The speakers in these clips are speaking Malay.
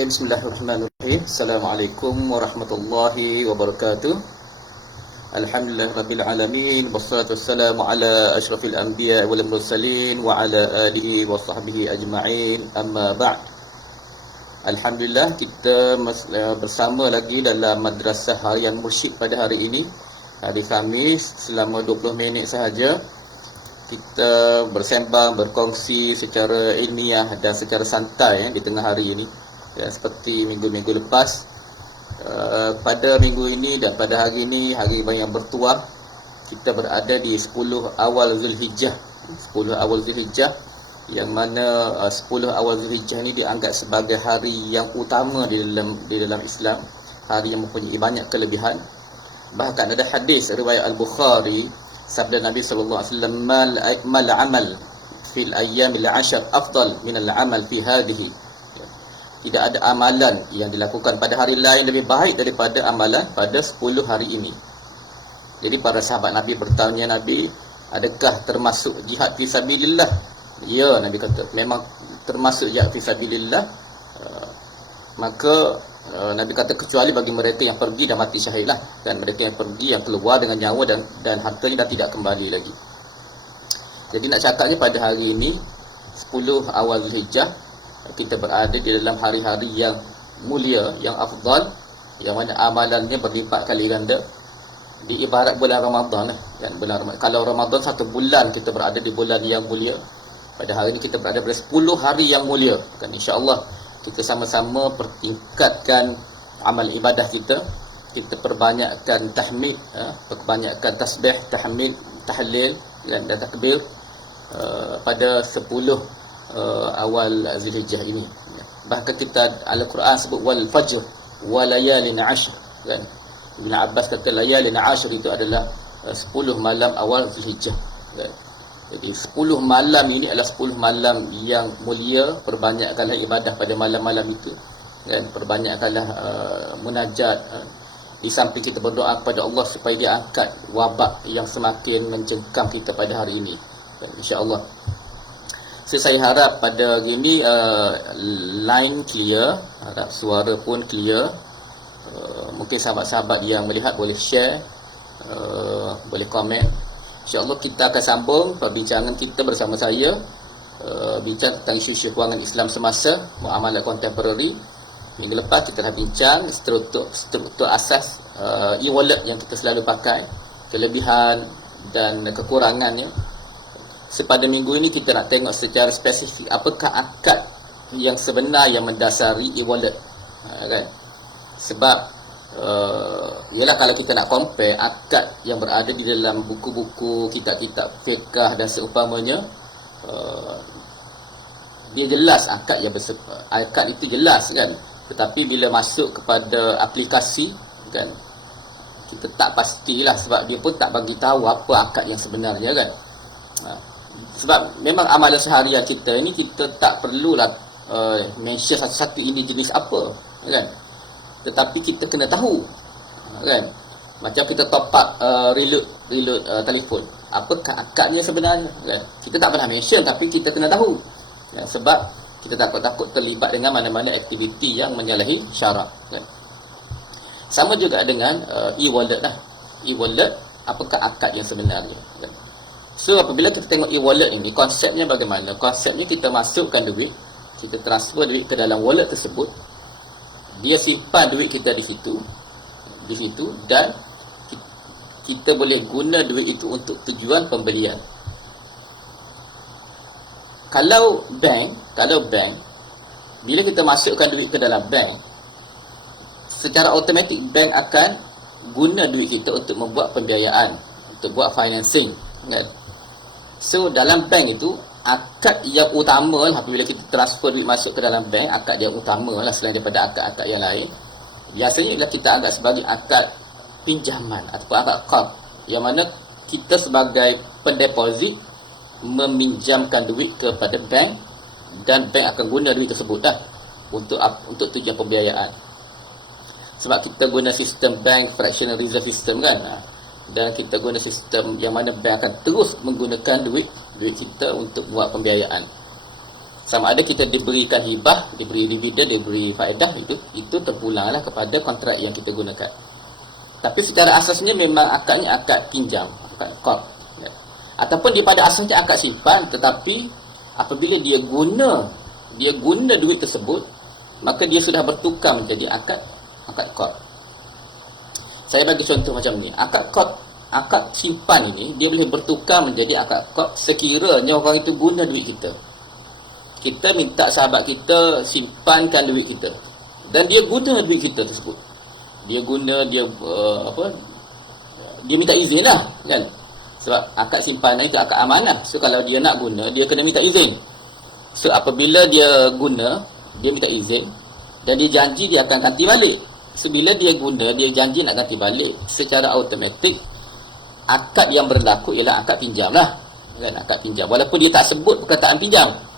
Okay, bismillahirrahmanirrahim. Assalamualaikum warahmatullahi wabarakatuh. Alhamdulillah rabbil alamin, wassalatu wassalamu ala asyrafil anbiya wal mursalin wa ala alihi wa sahbihi ajma'in. Amma ba'd. Alhamdulillah kita bersama lagi dalam madrasah harian mursyid pada hari ini, hari Khamis, selama 20 minit sahaja. Kita bersembang, berkongsi secara ilmiah dan secara santai di tengah hari ini. Ya, seperti minggu-minggu lepas, pada minggu ini dan pada hari ini, hari yang bertuah, kita berada di 10 awal Zulhijjah. 10 awal Zulhijjah, yang mana 10 awal Zulhijjah ini dianggap sebagai hari yang utama di dalam Islam, hari yang mempunyai banyak kelebihan. Bahkan ada hadis riwayat Al-Bukhari, sabda Nabi sallallahu alaihi wasallam, mal amal fil ayyamil 'ashr afdal min al amal fi hadhihi. Tidak ada amalan yang dilakukan pada hari lain lebih baik daripada amalan pada 10 hari ini. Jadi para sahabat Nabi bertanya Nabi, adakah termasuk jihad fi sabilillah? Ya, Nabi kata, memang termasuk jihad fi sabilillah. Maka Nabi kata kecuali bagi mereka yang pergi dan mati syahid lah, dan mereka yang pergi, yang keluar dengan nyawa dan hartanya dah tidak kembali lagi. Jadi nak cakapnya pada hari ini 10 awal Zulhijjah, kita berada di dalam hari-hari yang mulia, yang afdal, yang mana amalannya berlipat kali ganda. Di ibarat bulan Ramadan kan, bulan Ramadan. Kalau Ramadan 1 bulan, kita berada di bulan yang mulia. Pada hari ini kita berada pada 10 hari yang mulia kan. InsyaAllah kita sama-sama pertingkatkan amal ibadah kita. Kita perbanyakkan tahmid, perbanyakkan tasbih, tahmid, tahlil dan takbir pada 10 awal Zulhijjah ini. Bahkan kita Al-Quran sebut wal fajr wa layalin 'ashr kan. Ibn Abbas kata layalin 'ashr itu adalah 10 malam awal Zulhijjah kan. Jadi 10 malam ini adalah 10 malam yang mulia. Perbanyakkanlah ibadah pada malam-malam itu kan. Perbanyakkanlah munajat. Di samping kita berdoa kepada Allah supaya dia angkat wabak yang semakin mencengkam kita pada hari ini kan, insya-Allah. Saya harap pada hari ini line clear, harap suara pun clear. Mungkin sahabat-sahabat yang melihat boleh share, boleh komen. InsyaAllah kita akan sambung perbincangan kita bersama saya, bincang tentang isu-isu kewangan Islam semasa, muamalah kontemporari. Minggu lepas kita dah bincang struktur asas e-wallet yang kita selalu pakai, kelebihan dan kekurangannya. Pada minggu ini kita nak tengok secara spesifik apakah akad yang sebenar yang mendasari e-wallet kan? Sebab ialah kalau kita nak compare akad yang berada di dalam buku-buku, kitab-kitab fiqh dan seumpamanya, dia jelas akad itu jelas kan. Tetapi bila masuk kepada aplikasi kan, kita tak pastilah, sebab dia pun tak bagi tahu apa akad yang sebenarnya kan. Sebab memang amalan seharian kita ini, kita tak perlulah mention satu-satu ini jenis apa kan. Tetapi kita kena tahu kan. Macam kita top up reload telefon, apakah akadnya sebenarnya kan. Kita tak pernah mention, tapi kita kena tahu kan? Sebab kita takut terlibat dengan mana-mana aktiviti yang menyalahi syarak kan. Sama juga dengan e-wallet lah. E-wallet, apakah akad yang sebenarnya kan. So apabila kita tengok e-wallet ini, konsepnya bagaimana? Konsepnya kita masukkan duit, kita transfer duit ke dalam wallet tersebut, dia simpan duit kita di situ dan kita boleh guna duit itu untuk tujuan pembelian. Kalau bank, bila kita masukkan duit ke dalam bank, secara automatik bank akan guna duit kita untuk membuat pembiayaan, untuk buat financing kan. So dalam bank itu, akad yang utama lah apabila kita transfer duit masuk ke dalam bank, akad yang utama lah selain daripada akad-akad yang lain, biasanya ialah kita anggap sebagai akad pinjaman ataupun akad qard, yang mana kita sebagai pendeposit meminjamkan duit kepada bank dan bank akan guna duit tersebut dah untuk tujuan pembiayaan. Sebab kita guna sistem bank fractional reserve system kan. Dan kita guna sistem yang mana bank akan terus menggunakan duit kita untuk buat pembiayaan. Sama ada kita diberikan hibah, diberi dividen, diberi faedah, itu terpulanglah kepada kontrak yang kita gunakan. Tapi secara asasnya memang akadnya akad pinjam, akad qard. Ya. Ataupun dia pada asasnya akad simpan, tetapi apabila dia guna duit tersebut, maka dia sudah bertukar menjadi akad qard. Saya bagi contoh macam ni. Akad simpan ini dia boleh bertukar menjadi akad qard sekiranya orang itu guna duit kita. Kita minta sahabat kita simpankan duit kita dan dia guna duit kita tersebut. Dia guna, dia minta izin lah kan. Sebab akad simpanan itu akad amanah. So kalau dia nak guna, dia kena minta izin. So apabila dia guna, dia minta izin dan dia janji dia akan ganti balik. So bila dia guna, dia janji nak ganti balik, secara automatik akad yang berlaku ialah akad pinjam lah kan, akad pinjam. Walaupun dia tak sebut perkataan pinjam.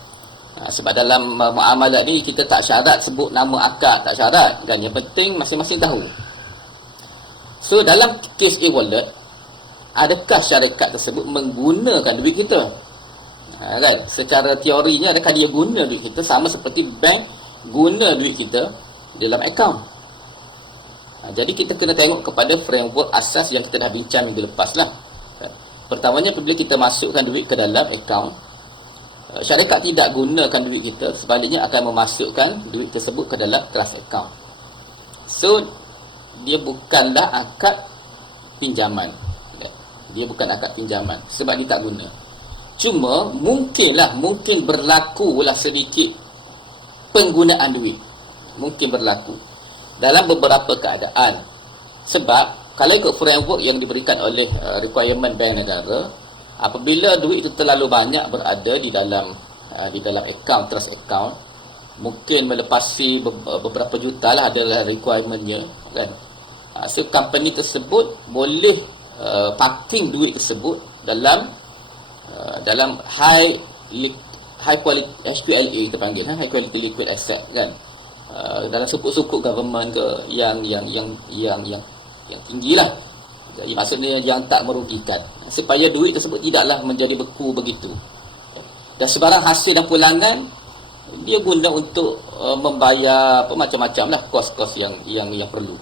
Sebab dalam muamalat ni kita tak syarat sebut nama akad, tak syarat kan. Yang penting masing-masing tahu. So dalam kes e-wallet, adakah syarikat tersebut menggunakan duit kita? Kan? Secara teorinya adakah dia guna duit kita sama seperti bank guna duit kita dalam akaun? Jadi kita kena tengok kepada framework asas yang kita dah bincang minggu lepas lah. Pertamanya apabila kita masukkan duit ke dalam akaun, syarikat tidak gunakan duit kita, sebaliknya akan memasukkan duit tersebut ke dalam trust account. So dia bukanlah akad pinjaman. Dia bukan akad pinjaman sebab dia tak guna. Cuma mungkin berlakulah sedikit penggunaan duit. Mungkin berlaku dalam beberapa keadaan. Sebab kalau ikut framework yang diberikan oleh requirement bank negara, apabila duit itu terlalu banyak berada di dalam account, trust account, mungkin melepasi beberapa juta lah adalah requirementnya kan. So company tersebut boleh parking duit tersebut dalam high quality HQLA kita panggil, high quality liquid asset kan. Dalam sukuk-sukuk government ke yang tinggilah. Jadi maksudnya yang tak merugikan, supaya duit tersebut tidaklah menjadi beku begitu. Dan sebarang hasil dan pulangan dia guna untuk membayar macam-macam lah kos-kos yang perlu.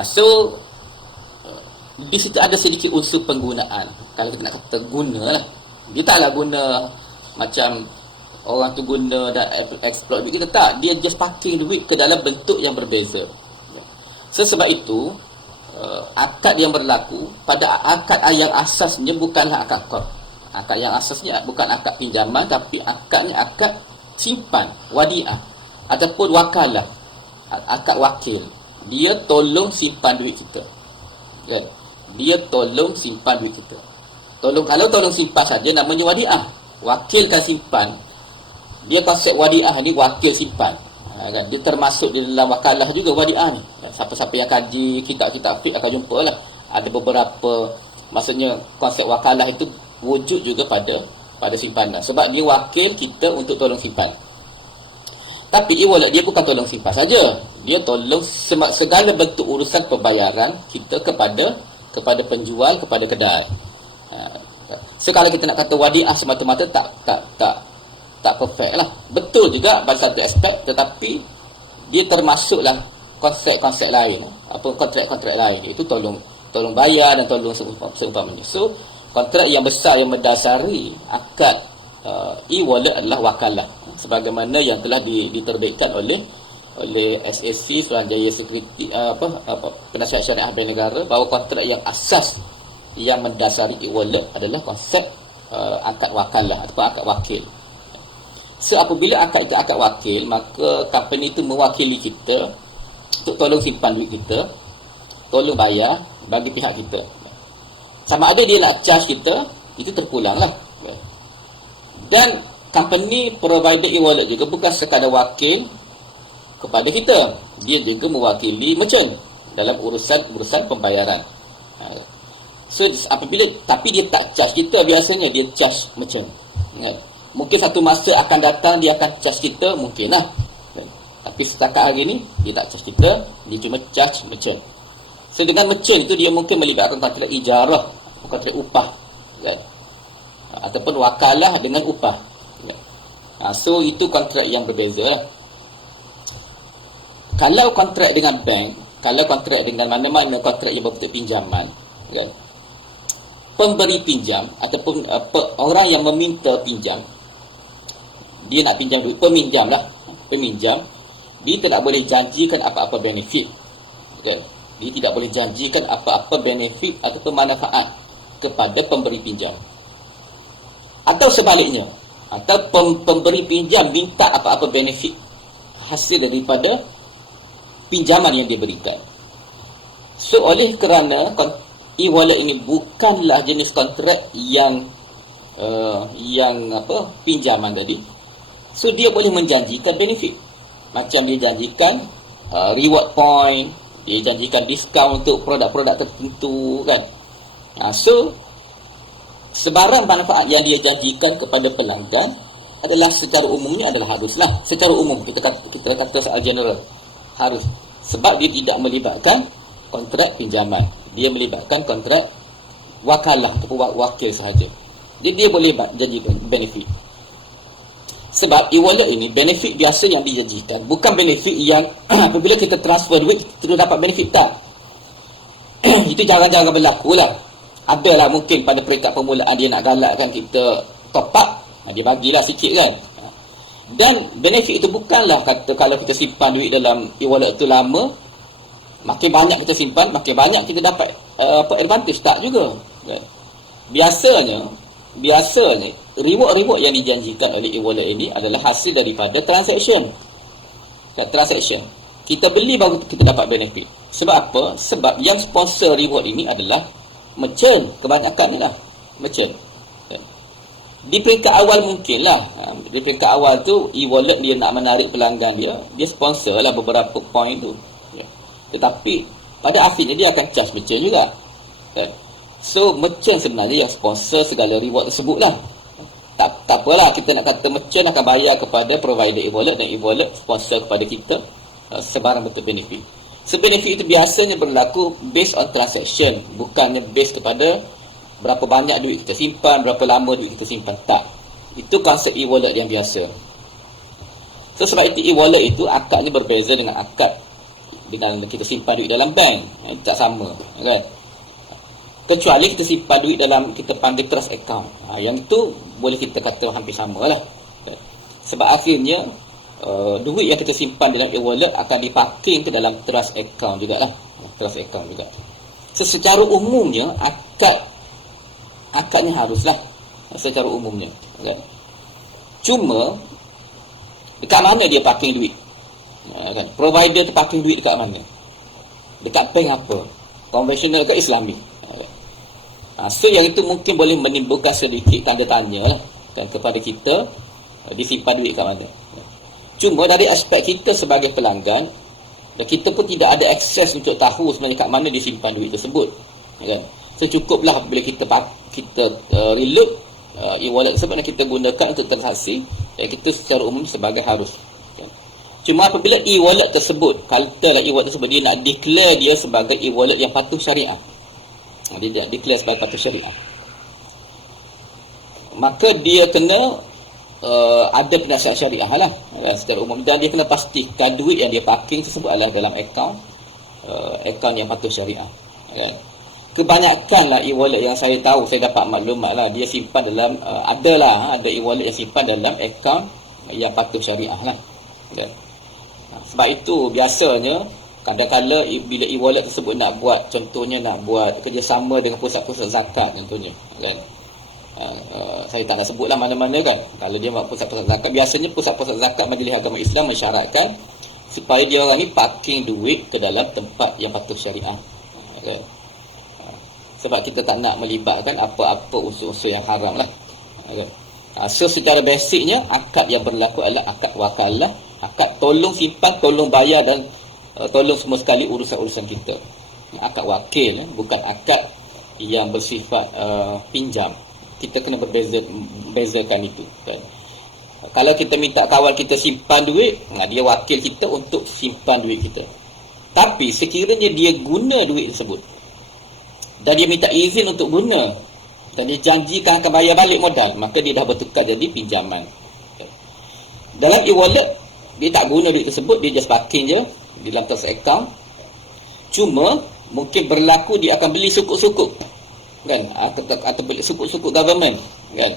So di situ ada sedikit unsur penggunaan. Kalau kita nak kata guna lah, dia taklah guna macam orang tu guna dan exploit duit kita, tak. Dia just parking duit ke dalam bentuk yang berbeza. So sebab itu akad yang berlaku pada akad yang asasnya bukanlah akad qard. Akad yang asasnya bukan akad pinjaman, tapi akadnya akad simpan, wadiah ataupun wakalah, akad wakil. Dia tolong simpan duit kita kan. Dia tolong simpan duit kita. Kalau tolong simpan saja namanya wadiah. Wakilkan simpan. Dia konsep wadiah ni wakil simpan. Kan? Dia termasuk di dalam wakalah juga wadiah ni. Siapa-siapa yang kaji kitab-kitab fiqh akan jumpa lah. Ada beberapa, maksudnya konsep wakalah itu wujud juga pada simpanan. Sebab dia wakil kita untuk tolong simpan. Tapi e-wallet dia bukan tolong simpan saja. Dia tolong segala bentuk urusan pembayaran kita kepada penjual, kepada kedai. Sekali kita nak kata wadiah semata-mata tak perfect lah. Betul juga pada satu aspek, tetapi dia termasuklah konsep-konsep lain, apa kontrak-kontrak lain, itu tolong bayar dan tolong seumpamanya. So kontrak yang besar yang mendasari akad e-wallet adalah wakalah, sebagaimana yang telah diterbitkan oleh SAC, Suruhanjaya Security Penasihat Syariah Bank Negara, bahawa kontrak yang asas yang mendasari e-wallet adalah konsep akad wakalah atau akad wakil. So apabila akad itu akad wakil, maka company itu mewakili kita untuk tolong simpan duit kita, tolong bayar bagi pihak kita. Sama ada dia nak charge kita, itu terpulang lah. Dan company provider e-wallet juga bukan sekadar wakil kepada kita, dia juga mewakili merchant dalam urusan pembayaran. So apabila, tapi dia tak charge kita, biasanya dia charge merchant. Mungkin satu masa akan datang dia akan charge kita, mungkin lah. Tapi setakat hari ni dia tak charge kita, dia cuma charge merchant. So dengan merchant itu dia mungkin melibatkan kontrak ijarah, kontrak upah kan? Ataupun wakalah dengan upah kan? So itu kontrak yang berbeza. Kalau kontrak dengan bank, kalau kontrak dengan mana-mana kontrak yang berbentuk pinjaman, kan? Pemberi pinjam ataupun orang yang meminta pinjam, dia nak pinjam duit, peminjam, dia tidak boleh janjikan apa-apa benefit, kan? Dia tidak boleh janjikan apa-apa benefit ataupun manfaat kepada pemberi pinjam. Atau sebaliknya, atau pemberi pinjam minta apa-apa benefit hasil daripada pinjaman yang diberikan. So oleh kerana e-wallet ini bukanlah jenis kontrak yang pinjaman tadi, so dia boleh menjanjikan benefit. Macam dia janjikan reward point, dia janjikan diskaun untuk produk-produk tertentu, kan. So sebarang manfaat yang dia janjikan kepada pelanggan adalah secara umumnya adalah haruslah, secara umum kita kata soal general harus, sebab dia tidak melibatkan kontrak pinjaman, dia melibatkan kontrak wakalah ataupun wakil sahaja. Jadi dia boleh janjikan benefit. Sebab e-wallet ini benefit biasa yang dijanjikan, bukan benefit yang apabila kita transfer duit kita dapat benefit, tak. Itu jarang-jarang berlaku lah. Adalah mungkin pada peringkat permulaan dia nak galakkan kita top up, dia bagilah sikit, kan. Dan benefit itu bukanlah kata kalau kita simpan duit dalam e-wallet itu lama, makin banyak kita simpan, makin banyak kita dapat advantage, tak juga, kan. Biasanya reward yang dijanjikan oleh e-wallet ini adalah hasil daripada transaction. Kita beli baru kita dapat benefit. Sebab apa? Sebab yang sponsor reward ini adalah merchant, kebanyakan ni lah merchant. Di peringkat awal mungkin lah, di peringkat awal tu e-wallet dia nak menarik pelanggan dia sponsor lah beberapa point tu, tetapi pada akhirnya dia akan charge merchant juga, kan? So merchant sebenarnya yang sponsor segala reward tersebut lah. Tak apalah kita nak kata merchant akan bayar kepada provider e-wallet dan e-wallet sponsor kepada kita sebarang bentuk benefit. Benefit itu biasanya berlaku based on transaction, bukannya based kepada berapa banyak duit kita simpan, berapa lama duit kita simpan, tak. Itu konsep e-wallet yang biasa. So sebab itu e-wallet itu akadnya berbeza dengan akad dengan kita simpan duit dalam bank. Tak sama, kan. Kecuali kita simpan duit dalam kita panggil trust account, yang itu boleh kita kata hampir sama lah. Sebab akhirnya duit yang kita simpan dalam e-wallet akan diparking ke dalam trust account jugalah. Trust account juga. So secara umumnya akadnya haruslah secara umumnya, kan. Cuma dekat mana dia parking duit, kan? Provider tu parking duit dekat mana? Dekat bank apa? Konvensional ke Islami? So yang itu mungkin boleh menimbulkan sedikit tanda tanya lah, kan, kepada kita disimpan duit kat mana. Cuma dari aspek kita sebagai pelanggan, dan kita pun tidak ada akses untuk tahu sebenarnya kat mana disimpan duit tersebut, kan. So cukuplah bila kita reload e-wallet tersebut dan kita gunakan untuk transaksi, dan kita secara umum sebagai harus, kan. Cuma apabila e-wallet tersebut, katalah e-wallet tersebut dia nak declare dia sebagai e-wallet yang patuh syariah, dia nak declare sebagai patuh syariah, maka dia kena ada penasihat syariah lah, secara umum, dan dia kena pastikan duit yang dia parking tersebut adalah dalam akaun yang patuh syariah, kan. Kebanyakan lah e-wallet yang saya tahu, saya dapat maklumat lah, dia simpan dalam ada e-wallet yang simpan dalam akaun yang patuh syariah lah, kan. Sebab itu biasanya kadang-kadang bila e-wallet tersebut nak buat, contohnya nak buat kerjasama dengan pusat-pusat zakat contohnya, kan. Saya tak nak sebutlah mana-mana, kan. Kalau dia buat pusat-pusat zakat, biasanya pusat-pusat zakat Majlis Agama Islam mensyaratkan supaya dia orang ni parking duit ke dalam tempat yang patuh syariah, kan. Sebab kita tak nak melibatkan apa-apa unsur-unsur yang haram lah, kan. So secara basicnya akad yang berlaku adalah akad wakalah, akad tolong simpan, tolong bayar dan tolong semua sekali urusan-urusan kita. Akad wakil, bukan akad yang bersifat pinjam. Kita kena bezakan itu, kan. Kalau kita minta kawan kita simpan duit, dia wakil kita untuk simpan duit kita. Tapi sekiranya dia guna duit tersebut dan dia minta izin untuk guna dan dia janjikan akan bayar balik modal, maka dia dah bertukar jadi pinjaman. Dalam e-wallet, dia tak guna duit tersebut, dia just parking je di dalam transaksi account. Cuma mungkin berlaku dia akan beli sukuk-sukuk, kan, atau beli sukuk-sukuk government, kan,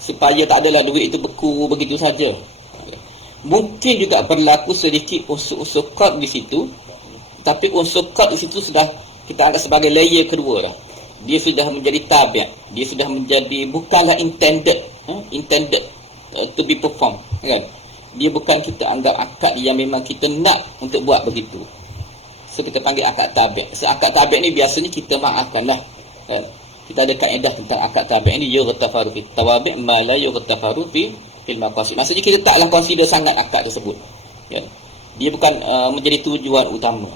supaya tak adalah duit itu beku begitu saja. Mungkin juga berlaku sedikit unsur-unsur kod di situ, tapi unsur kod di situ sudah kita anggap sebagai layer kedua lah. Dia sudah menjadi tabiat, dia sudah menjadi bukanlah intended to be performed, kan. Dia bukan kita anggap akad yang memang kita nak untuk buat begitu. So kita panggil akad tabiat. So akad tabiat ni biasanya kita maafkanlah, kan. Kita ada kaedah tentang akad tabiat ni, yughtafaru fi tawabi' ma la yughtafaru fi fil maqasid. Maksudnya kita taklah consider sangat akad tersebut, kan. Dia bukan menjadi tujuan utama.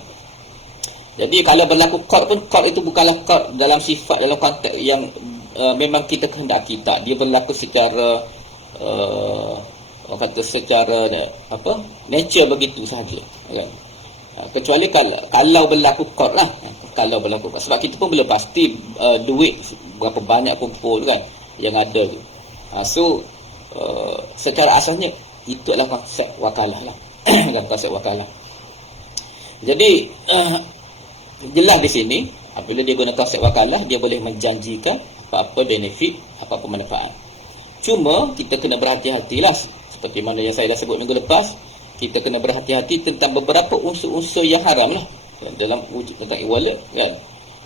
Jadi kalau berlaku qard pun, qard itu bukanlah qard dalam sifat, dalam konteks yang memang kita kehendaki, tak. Dia berlaku secara orang kata secara nature begitu sahaja, kan. Kecuali kalau berlaku qard lah, kalau berlaku qard. Sebab kita pun belum pasti duit berapa banyak kumpul, kan, yang ada tu. So secara asasnya itu adalah konsep wakalah lah. Konsep wakalah. Jadi jelas di sini, apabila dia guna konsep wakalah, dia boleh menjanjikan apa-apa benefit, apa-apa manfaat. Cuma kita kena berhati-hatilah, seperti mana yang saya dah sebut minggu lepas, kita kena berhati-hati tentang beberapa unsur-unsur yang haram lah dalam wujud tentang e-wallet, kan.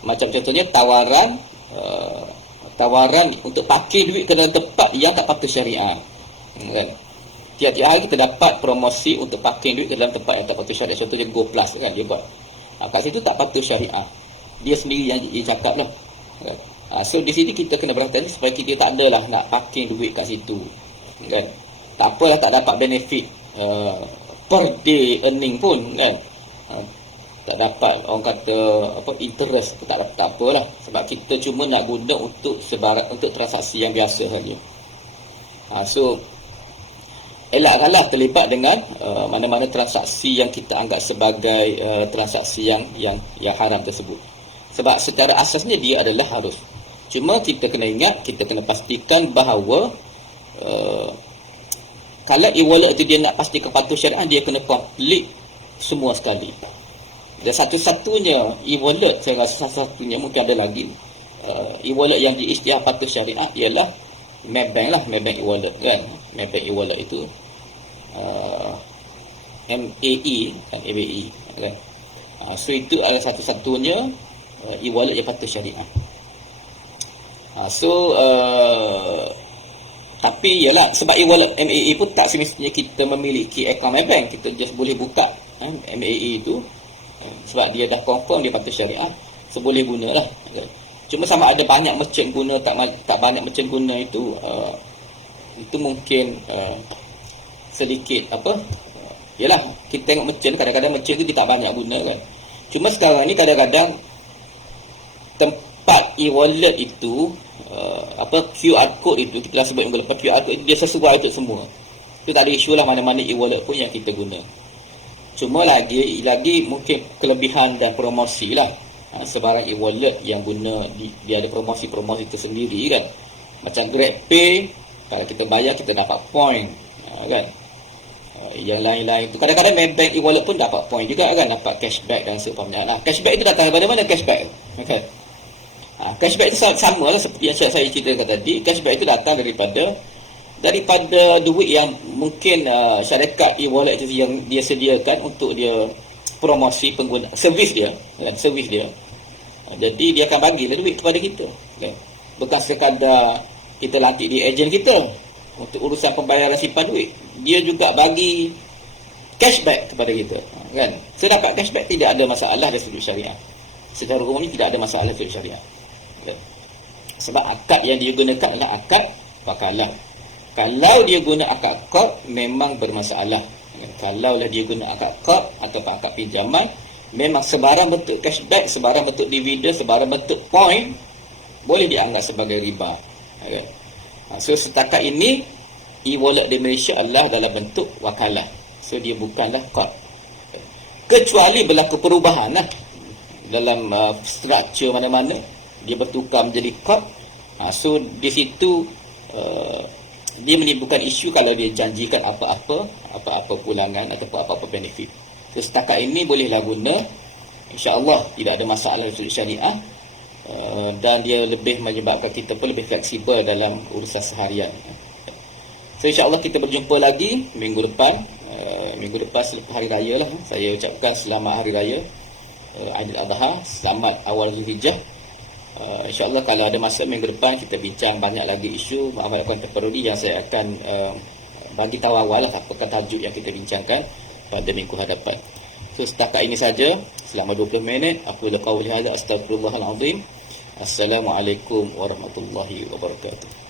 Macam contohnya tawaran untuk pakai duit ke dalam tempat yang tak patut syariah, kan. Tiap-tiap hari kita dapat promosi untuk pakai duit ke dalam tempat yang tak patut syariah. Contohnya Go Plus, kan, dia buat. Kat situ tak patut syariah. Dia sendiri yang dia cakap lah, kan. So di sini kita kena berhati-hati supaya kita tak adalah nak pakai duit kat situ, kan. Tak apalah tak dapat benefit per day earning pun, kan. Tak dapat orang kata interest, tak apalah, sebab kita cuma nak guna untuk untuk transaksi yang biasa saja. So elakkanlah terlibat dengan mana-mana transaksi yang kita anggap sebagai transaksi yang haram tersebut. Sebab secara asasnya dia adalah harus. Cuma kita kena ingat, kita kena pastikan bahawa kalau e-wallet itu dia nak pastikan patuh syariah, dia kena complete semua sekali. Dan satu-satunya e-wallet, saya rasa satu-satunya, mungkin ada lagi e-wallet yang diisytiharkan patuh syariah ialah Maybank lah, Maybank e-wallet, kan. Maybank e-wallet itu MAE kan, ABE, kan. So itu adalah satu-satunya e-wallet yang patuh syariah. Tapi yalah, sebab e-wallet MAE pun tak semestinya kita memiliki akaun Maybank, kita just boleh buka MAE itu, sebab dia dah confirm dia patuh syariah, so boleh guna lah, kan. Cuma sama ada banyak merchant guna, tak banyak merchant guna itu mungkin sedikit yalah, kita tengok merchant, kadang-kadang merchant tu dia tak banyak guna, kan. Cuma sekarang ni kadang-kadang tempat e-wallet itu QR code itu, kita dah sebut minggu lepas, QR code itu dia sesuai untuk semua. Itu tak ada isu lah mana-mana e-wallet pun yang kita guna. Cuma lagi mungkin kelebihan dan promosi lah. Sebarang e-wallet yang guna dia ada promosi-promosi tersendiri, kan. Macam GrabPay, kalau kita bayar kita dapat point, kan. Yang lain-lain tu kadang-kadang Maybank e-wallet pun dapat point juga, kan, dapat cashback dan sebagainya. Nah, cashback itu datang daripada mana cashback? Okay. Cashback itu sama lah seperti yang saya ceritakan tadi. Cashback itu datang daripada duit yang mungkin syarikat e-wallet itu yang dia sediakan untuk dia promosi pengguna, servis dia, kan, servis dia. Jadi dia akan bagilah duit kepada kita, kan. Bukan sekadar kita lantik di ejen kita untuk urusan pembayaran simpan duit, dia juga bagi cashback kepada kita, kan. So dapat cashback tidak ada masalah dari sudut syariah. Secara umumnya tidak ada masalah dari sudut syariah, kan. Sebab akad yang dia gunakan adalah akad wakalah. Kalau dia guna akad qard memang bermasalah. Kalau lah dia guna akad qard atau akad pinjaman, memang sebarang bentuk cashback, sebarang bentuk dividen, sebarang bentuk point boleh dianggap sebagai riba, okay. So setakat ini e-wallet di Malaysia adalah dalam bentuk wakalah. So dia bukanlah qard, kecuali berlaku perubahan lah dalam struktur mana-mana, dia bertukar menjadi qard. So di situ dia menimbulkan isu kalau dia janjikan apa-apa pulangan ataupun apa-apa benefit. So, setakat ini bolehlah guna, insya-Allah tidak ada masalah dari sudut syariah, dan dia lebih menyebabkan kita pun lebih fleksibel dalam urusan seharian. So, insya-Allah kita berjumpa lagi minggu depan. Minggu depan selepas hari raya lah. Saya ucapkan selamat hari raya Aidil Adha, selamat awal Zulhijjah. InsyaAllah kalau ada masa minggu depan kita bincang banyak lagi isu amalan kontemporari yang saya akan bagi tahu awal lah apakah tajuk yang kita bincangkan pada minggu hadapan. So, setakat ini saja selama 20 minit. Aku qauli hadza, astagfirullahalazim. Assalamualaikum warahmatullahi wabarakatuh.